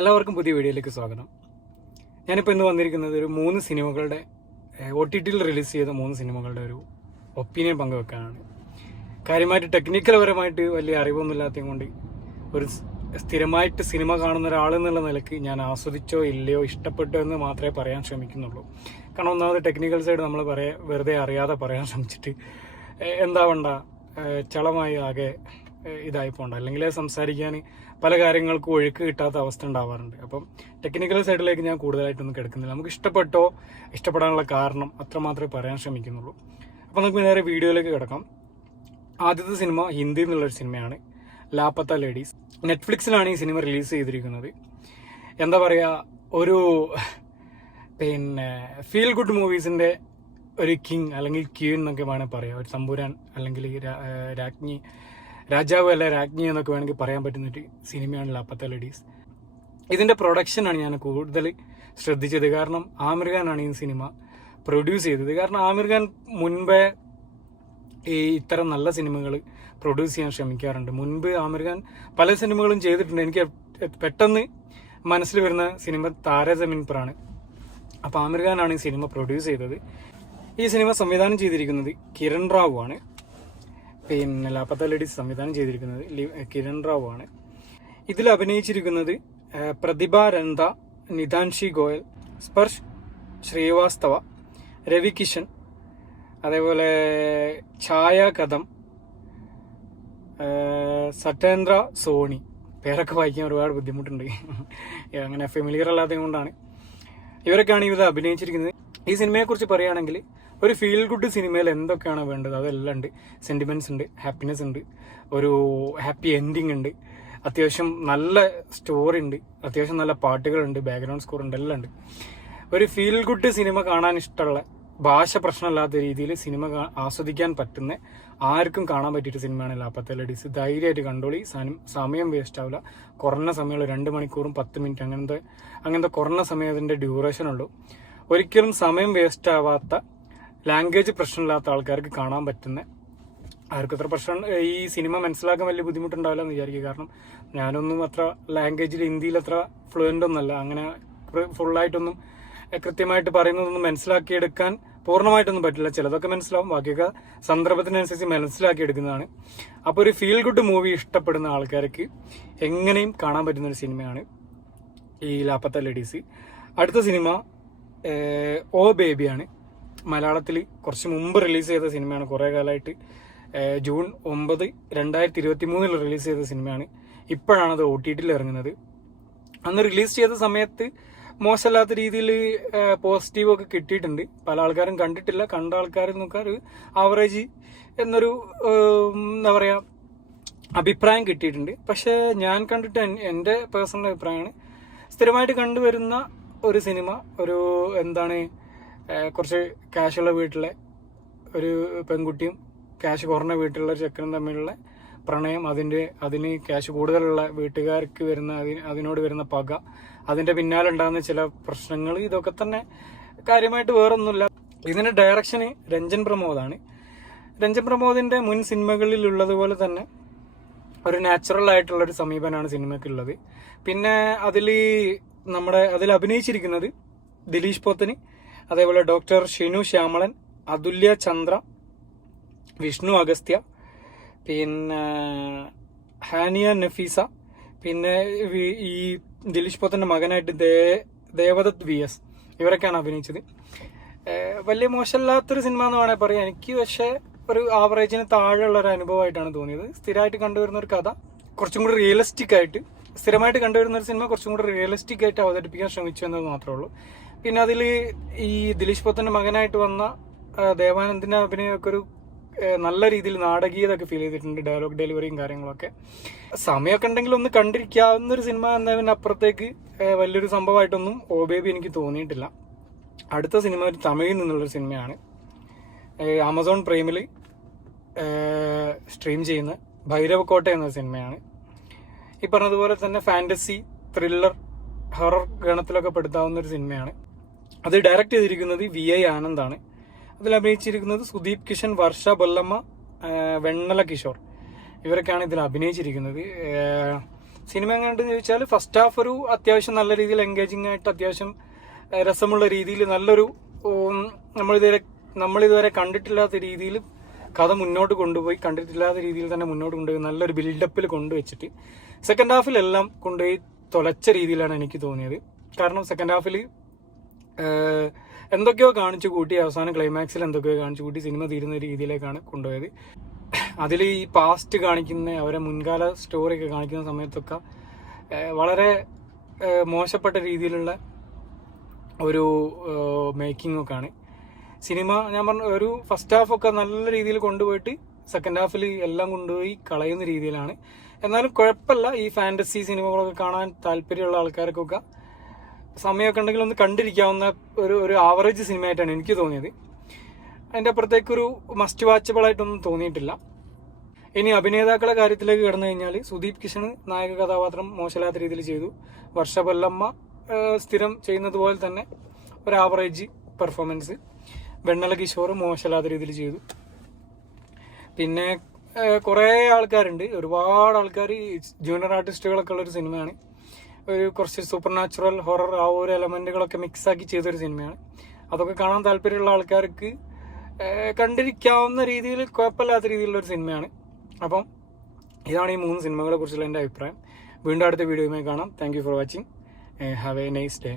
എല്ലാവർക്കും പുതിയ വീഡിയോയിലേക്ക് സ്വാഗതം. ഞാനിപ്പോൾ ഇന്ന് വന്നിരിക്കുന്നത് ഒരു 3 സിനിമകളുടെ OTTയിൽ റിലീസ് ചെയ്ത 3 സിനിമകളുടെ ഒരു ഒപ്പീനിയൻ പങ്കുവെക്കാനാണ്. കാര്യമായിട്ട് ടെക്നിക്കൽ പരമായിട്ട് വലിയ അറിവൊന്നുമില്ലാത്തത് കൊണ്ട് ഒരു സ്ഥിരമായിട്ട് സിനിമ കാണുന്ന ഒരാളെന്നുള്ള നിലയ്ക്ക് ഞാൻ ആസ്വദിച്ചോ ഇല്ലയോ ഇഷ്ടപ്പെട്ടോ എന്ന് മാത്രമേ പറയാൻ ശ്രമിക്കുന്നുള്ളൂ. കാരണം ഒന്നാമത് ടെക്നിക്കൽ സൈഡ് നമ്മൾ വെറുതെ അറിയാതെ പറയാൻ ശ്രമിച്ചിട്ട് എന്താവണ്ട ചളമായി ആകെ ഇതായി പോകണ്ട, അല്ലെങ്കിൽ സംസാരിക്കാൻ പല കാര്യങ്ങൾക്കും ഒഴുക്ക് കിട്ടാത്ത അവസ്ഥ ഉണ്ടാവാറുണ്ട്. അപ്പം ടെക്നിക്കൽ സൈഡിലേക്ക് ഞാൻ കൂടുതലായിട്ടൊന്നും കിടക്കുന്നില്ല. നമുക്ക് ഇഷ്ടപ്പെട്ടോ ഇഷ്ടപ്പെടാനുള്ള കാരണം അത്ര മാത്രമേ പറയാൻ ശ്രമിക്കുന്നുള്ളൂ. അപ്പം നമുക്ക് നേരെ വീഡിയോയിലേക്ക് കിടക്കാം. ആദ്യത്തെ സിനിമ ഹിന്ദി എന്നുള്ളൊരു സിനിമയാണ്, ലാപ്പത്ത ലേഡീസ്. നെറ്റ്ഫ്ലിക്സിലാണ് ഈ സിനിമ റിലീസ് ചെയ്തിരിക്കുന്നത്. എന്താ പറയുക, ഒരു ഫീൽ ഗുഡ് മൂവീസിന്റെ ഒരു കിങ് അല്ലെങ്കിൽ ക്യൂൻ എന്നൊക്കെ വേണമെങ്കിൽ പറയാം. ഒരു തമ്പുരാൻ അല്ലെങ്കിൽ രാജാവ് അല്ല രാജ്ഞി എന്നൊക്കെ വേണമെങ്കിൽ പറയാൻ പറ്റുന്നൊരു സിനിമയാണ് ലാപ്പത്ത ലേഡീസ്. ഇതിന്റെ പ്രൊഡക്ഷനാണ് ഞാൻ കൂടുതൽ ശ്രദ്ധിച്ചത്. കാരണം ആമിർ ഖാനാണ് ഈ സിനിമ പ്രൊഡ്യൂസ് ചെയ്തത്. കാരണം ആമിർ ഖാൻ മുൻപേ ഈ ഇത്തരം നല്ല സിനിമകൾ പ്രൊഡ്യൂസ് ചെയ്യാൻ ശ്രമിക്കാറുണ്ട്. മുൻപ് ആമിർ ഖാൻ പല സിനിമകളും ചെയ്തിട്ടുണ്ട്. എനിക്ക് പെട്ടെന്ന് മനസ്സിൽ വരുന്ന സിനിമ താര ജമീൻ പറാണ്. അപ്പോൾ ആമിർ ഖാനാണ് ഈ സിനിമ പ്രൊഡ്യൂസ് ചെയ്തത്. ഈ സിനിമ സംവിധാനം ചെയ്തിരിക്കുന്നത് കിരൺ റാവു ആണ്. ലാപ്പത്ത ലേഡീസ് സംവിധാനം ചെയ്തിരിക്കുന്നത് കിരൺ റാവു ആണ്. ഇതിൽ അഭിനയിച്ചിരിക്കുന്നത് പ്രതിഭ രന്ത, നിതാൻഷി ഗോയൽ, സ്പർശ് ശ്രീവാസ്തവ, രവി കിഷൻ, അതേപോലെ ഛായ കദം, സത്യേന്ദ്ര സോണി. പേരൊക്കെ വായിക്കാൻ ഒരുപാട് ബുദ്ധിമുട്ടുണ്ട്, അങ്ങനെ ഫെമിലിയർ അല്ലാത്തത് കൊണ്ടാണ്. ഇവരൊക്കെയാണ് ഇതിൽ അഭിനയിച്ചിരിക്കുന്നത്. ഈ സിനിമയെക്കുറിച്ച് പറയുകയാണെങ്കിൽ ഒരു ഫീൽ ഗുഡ് സിനിമയിൽ എന്തൊക്കെയാണ് വേണ്ടത് അതെല്ലാം ഉണ്ട്. സെന്റിമെന്റ്സ് ഉണ്ട്, ഹാപ്പിനെസ് ഉണ്ട്, ഒരു ഹാപ്പി എൻഡിങ് ഉണ്ട്, അത്യാവശ്യം നല്ല സ്റ്റോറി ഉണ്ട്, അത്യാവശ്യം നല്ല പാട്ടുകളുണ്ട്, ബാക്ക്ഗ്രൗണ്ട് സ്കോർ ഉണ്ട്, എല്ലാം ഉണ്ട്. ഒരു ഫീൽ ഗുഡ് സിനിമ കാണാൻ ഇഷ്ടമുള്ള, ഭാഷ പ്രശ്നമില്ലാത്ത രീതിയിൽ സിനിമ ആസ്വദിക്കാൻ പറ്റുന്ന, ആർക്കും കാണാൻ പറ്റിയൊരു സിനിമയാണ് ലാപ്പത്ത ലേഡീസ്. ധൈര്യമായിട്ട് കണ്ടോളി. സമയം വേസ്റ്റ് ആവില്ല. കുറഞ്ഞ സമയമുള്ള 2 മണിക്കൂറും 10 മിനിറ്റ് അങ്ങനത്തെ കുറഞ്ഞ സമയത്തിന്റെ ഡ്യൂറേഷൻ ഉള്ളൂ. ഒരിക്കലും സമയം വേസ്റ്റ് ആവാത്ത, ലാംഗ്വേജ് പ്രശ്നമില്ലാത്ത ആൾക്കാർക്ക് കാണാൻ പറ്റുന്ന, ആർക്കും അത്ര പ്രശ്നം ഈ സിനിമ മനസ്സിലാക്കാൻ വലിയ ബുദ്ധിമുട്ടുണ്ടാവില്ല എന്ന് വിചാരിക്കുക. കാരണം ഞാനൊന്നും അത്ര ലാംഗ്വേജിൽ ഹിന്ദിയിൽ അത്ര ഫ്ലുവൻ്റ് ഒന്നല്ല. അങ്ങനെ ഫുള്ളായിട്ടൊന്നും കൃത്യമായിട്ട് പറയുന്നതൊന്നും മനസ്സിലാക്കിയെടുക്കാൻ പൂർണ്ണമായിട്ടൊന്നും പറ്റില്ല. ചിലതൊക്കെ മനസ്സിലാവും, ബാക്കിയൊക്കെ സന്ദർഭത്തിനനുസരിച്ച് മനസ്സിലാക്കിയെടുക്കുന്നതാണ്. അപ്പോൾ ഒരു ഫീൽ ഗുഡ് മൂവി ഇഷ്ടപ്പെടുന്ന ആൾക്കാർക്ക് എങ്ങനെയും കാണാൻ പറ്റുന്ന ഒരു സിനിമയാണ് ഈ ലാപ്പത്ത ലേഡീസ്. അടുത്ത സിനിമ ഓ ബേബിയാണ്. മലയാളത്തിൽ കുറച്ച് മുമ്പ് റിലീസ് ചെയ്ത സിനിമയാണ്. കുറേ കാലമായിട്ട് ജൂൺ 9, 2023 റിലീസ് ചെയ്ത സിനിമയാണ്. ഇപ്പോഴാണത് OTTയിൽ ഇറങ്ങുന്നത്. അന്ന് റിലീസ് ചെയ്ത സമയത്ത് മോശമല്ലാത്ത രീതിയിൽ പോസിറ്റീവൊക്കെ കിട്ടിയിട്ടുണ്ട്. പല ആൾക്കാരും കണ്ടിട്ടില്ല. കണ്ട ആൾക്കാർ നോക്കാൻ ഒരു ആവറേജ് എന്നൊരു എന്താ പറയുക അഭിപ്രായം കിട്ടിയിട്ടുണ്ട്. പക്ഷെ ഞാൻ കണ്ടിട്ട് എൻ്റെ പേഴ്സണൽ അഭിപ്രായമാണ്, സ്ഥിരമായിട്ട് കണ്ടുവരുന്ന ഒരു സിനിമ, ഒരു എന്താണ് കുറച്ച് ക്യാഷുള്ള വീട്ടിലെ ഒരു പെൺകുട്ടിയും ക്യാഷ് കുറഞ്ഞ വീട്ടിലുള്ള ചെക്കനും തമ്മിലുള്ള പ്രണയം, അതിന് ക്യാഷ് കൂടുതലുള്ള വീട്ടുകാർക്ക് വരുന്ന അതിനോട് വരുന്ന പക, അതിന്റെ പിന്നാലെ ഉണ്ടാകുന്ന ചില പ്രശ്നങ്ങൾ, ഇതൊക്കെ തന്നെ. കാര്യമായിട്ട് വേറൊന്നുമില്ല. ഇതിന്റെ ഡയറക്ഷന് രഞ്ജൻ പ്രമോദാണ്. രഞ്ജൻ പ്രമോദിന്റെ മുൻ സിനിമകളിൽ ഉള്ളതുപോലെ തന്നെ ഒരു നാച്ചുറൽ ആയിട്ടുള്ള ഒരു സമീപനമാണ് സിനിമയ്ക്കുള്ളത്. പിന്നെ അതിൽ അഭിനയിച്ചിരിക്കുന്നത് ദിലീഷ് പോത്തന്, അതേപോലെ ഡോക്ടർ ഷിനു ശ്യാമളൻ, അതുല്യ ചന്ദ്ര, വിഷ്ണു അഗസ്ത്യ, പിന്നെ ഹാനിയ നഫീസ, പിന്നെ ഈ ദിലീഷ് പോത്തന്റെ മകനായിട്ട് ദേവദത്ത് VS, ഇവരൊക്കെയാണ് അഭിനയിച്ചത്. വലിയ മോശമില്ലാത്തൊരു സിനിമ എന്ന് വേണമെങ്കിൽ പറയാം. എനിക്ക് പക്ഷേ ഒരു ആവറേജിന് താഴെയുള്ള ഒരു അനുഭവമായിട്ടാണ് തോന്നിയത്. സ്ഥിരമായിട്ട് കണ്ടുവരുന്ന ഒരു കഥ കുറച്ചും കൂടി റിയലിസ്റ്റിക് ആയിട്ട്, സ്ഥിരമായിട്ട് കണ്ടുവരുന്ന ഒരു സിനിമ കുറച്ചും കൂടി റിയലിസ്റ്റിക് ആയിട്ട് അവതരിപ്പിക്കാൻ ശ്രമിച്ചു എന്നത് മാത്രമേ ഉള്ളൂ. പിന്നെ അതിൽ ഈ ദിലീഷ് പോത്തന്റെ മകനായിട്ട് വന്ന ദേവാനന്ദിന്റെ അഭിനയമൊക്കെ ഒരു നല്ല രീതിയിൽ നാടകീയതൊക്കെ ഫീൽ ചെയ്തിട്ടുണ്ട്. ഡയലോഗ് ഡെലിവറിയും കാര്യങ്ങളൊക്കെ. സമയമൊക്കെ ഉണ്ടെങ്കിൽ ഒന്ന് കണ്ടിരിക്കാവുന്ന ഒരു സിനിമ എന്നതിനപ്പുറത്തേക്ക് വലിയൊരു സംഭവമായിട്ടൊന്നും ഓ ബേബി എനിക്ക് തോന്നിയിട്ടില്ല. അടുത്ത സിനിമ ഒരു തമിഴിൽ നിന്നുള്ളൊരു സിനിമയാണ്. ആമസോൺ പ്രൈമിൽ സ്ട്രീം ചെയ്യുന്ന ഭൈരവക്കോട്ട എന്ന സിനിമയാണ്. ഈ പറഞ്ഞതുപോലെ തന്നെ ഫാന്റസി, ത്രില്ലർ, ഹൊറർ ഗണത്തിലൊക്കെ പെടുത്താവുന്ന ഒരു സിനിമയാണ്. അത് ഡയറക്റ്റ് ചെയ്തിരിക്കുന്നത് VI ആനന്ദാണ്. അതിൽ അഭിനയിച്ചിരിക്കുന്നത് സുദീപ് കിഷൻ, വർഷ ബൊല്ലമ്മ, വെണ്ണല കിഷോർ, ഇവരൊക്കെയാണ് ഇതിൽ അഭിനയിച്ചിരിക്കുന്നത്. സിനിമ എങ്ങനെയുണ്ടെന്ന് ചോദിച്ചാൽ ഫസ്റ്റ് ഹാഫ് ഒരു അത്യാവശ്യം നല്ല രീതിയിൽ എൻഗേജിങ് ആയിട്ട് അത്യാവശ്യം രസമുള്ള രീതിയിൽ നല്ലൊരു നമ്മളിതുവരെ കണ്ടിട്ടില്ലാത്ത രീതിയിൽ കഥ മുന്നോട്ട് കൊണ്ടുപോയി, കണ്ടിട്ടില്ലാത്ത രീതിയിൽ തന്നെ മുന്നോട്ട് കൊണ്ടുപോയി നല്ലൊരു ബിൽഡപ്പിൽ കൊണ്ടുവച്ചിട്ട് സെക്കൻഡ് ഹാഫിലെല്ലാം കൊണ്ടുപോയി തൊലച്ച രീതിയിലാണ് എനിക്ക് തോന്നിയത്. കാരണം സെക്കൻഡ് ഹാഫിൽ എന്തൊക്കെയോ കാണിച്ചു കൂട്ടി, അവസാനം ക്ലൈമാക്സിൽ എന്തൊക്കെയോ കാണിച്ചു കൂട്ടി സിനിമ തീരുന്ന രീതിയിലേക്കാണ് കൊണ്ടുപോയത്. അതിൽ ഈ പാസ്റ്റ് കാണിക്കുന്ന അവരെ മുൻകാല സ്റ്റോറിയൊക്കെ കാണിക്കുന്ന സമയത്തൊക്കെ വളരെ മോശപ്പെട്ട രീതിയിലുള്ള ഒരു മേക്കിംഗ് ഒക്കെ ആണ് സിനിമ. ഞാൻ പറഞ്ഞ ഒരു ഫസ്റ്റ് ഹാഫൊക്കെ നല്ല രീതിയിൽ കൊണ്ടുപോയിട്ട് സെക്കൻഡ് ഹാഫിൽ എല്ലാം കൊണ്ടുപോയി കളയുന്ന രീതിയിലാണ്. എന്നാലും കുഴപ്പമില്ല, ഈ ഫാന്റസി സിനിമകളൊക്കെ കാണാൻ താല്പര്യമുള്ള ആൾക്കാർക്കൊക്കെ സമയമൊക്കെ ഉണ്ടെങ്കിൽ ഒന്ന് കണ്ടിരിക്കാവുന്ന ഒരു ആവറേജ് സിനിമയായിട്ടാണ് എനിക്ക് തോന്നിയത്. അതിൻ്റെ അപ്പുറത്തേക്കൊരു മസ്റ്റ് വാച്ചബിൾ ആയിട്ടൊന്നും തോന്നിയിട്ടില്ല. ഇനി അഭിനേതാക്കളുടെ കാര്യത്തിലേക്ക് കടന്നു കഴിഞ്ഞാൽ സുദീപ് കിഷൻ നായക കഥാപാത്രം മോശമില്ലാത്ത രീതിയിൽ ചെയ്തു. വർഷ പല്ലമ്മ സ്ഥിരം ചെയ്യുന്നത് പോലെ തന്നെ ഒരു ആവറേജ് പെർഫോമൻസ്. വെണ്ണല കിഷോർ മോശമില്ലാത്ത രീതിയിൽ ചെയ്തു. പിന്നെ കുറേ ആൾക്കാരുണ്ട്, ഒരുപാട് ആൾക്കാർ ജൂനിയർ ആർട്ടിസ്റ്റുകളൊക്കെ ഉള്ളൊരു സിനിമയാണ്. ഒരു കുറച്ച് സൂപ്പർ നാച്ചുറൽ ഹൊറർ ആ ഒരു എലമെന്റുകളൊക്കെ മിക്സാക്കി ചെയ്തൊരു സിനിമയാണ്. അതൊക്കെ കാണാൻ താല്പര്യമുള്ള ആൾക്കാർക്ക് കണ്ടിരിക്കാവുന്ന രീതിയിൽ കുഴപ്പമില്ലാത്ത രീതിയിലുള്ളൊരു സിനിമയാണ്. അപ്പം ഇതാണ് ഈ 3 സിനിമകളെ കുറിച്ചുള്ള എൻ്റെ അഭിപ്രായം. വീണ്ടും അടുത്ത വീഡിയോയുമായി കാണാം. Thank you for watching. Have A nice day.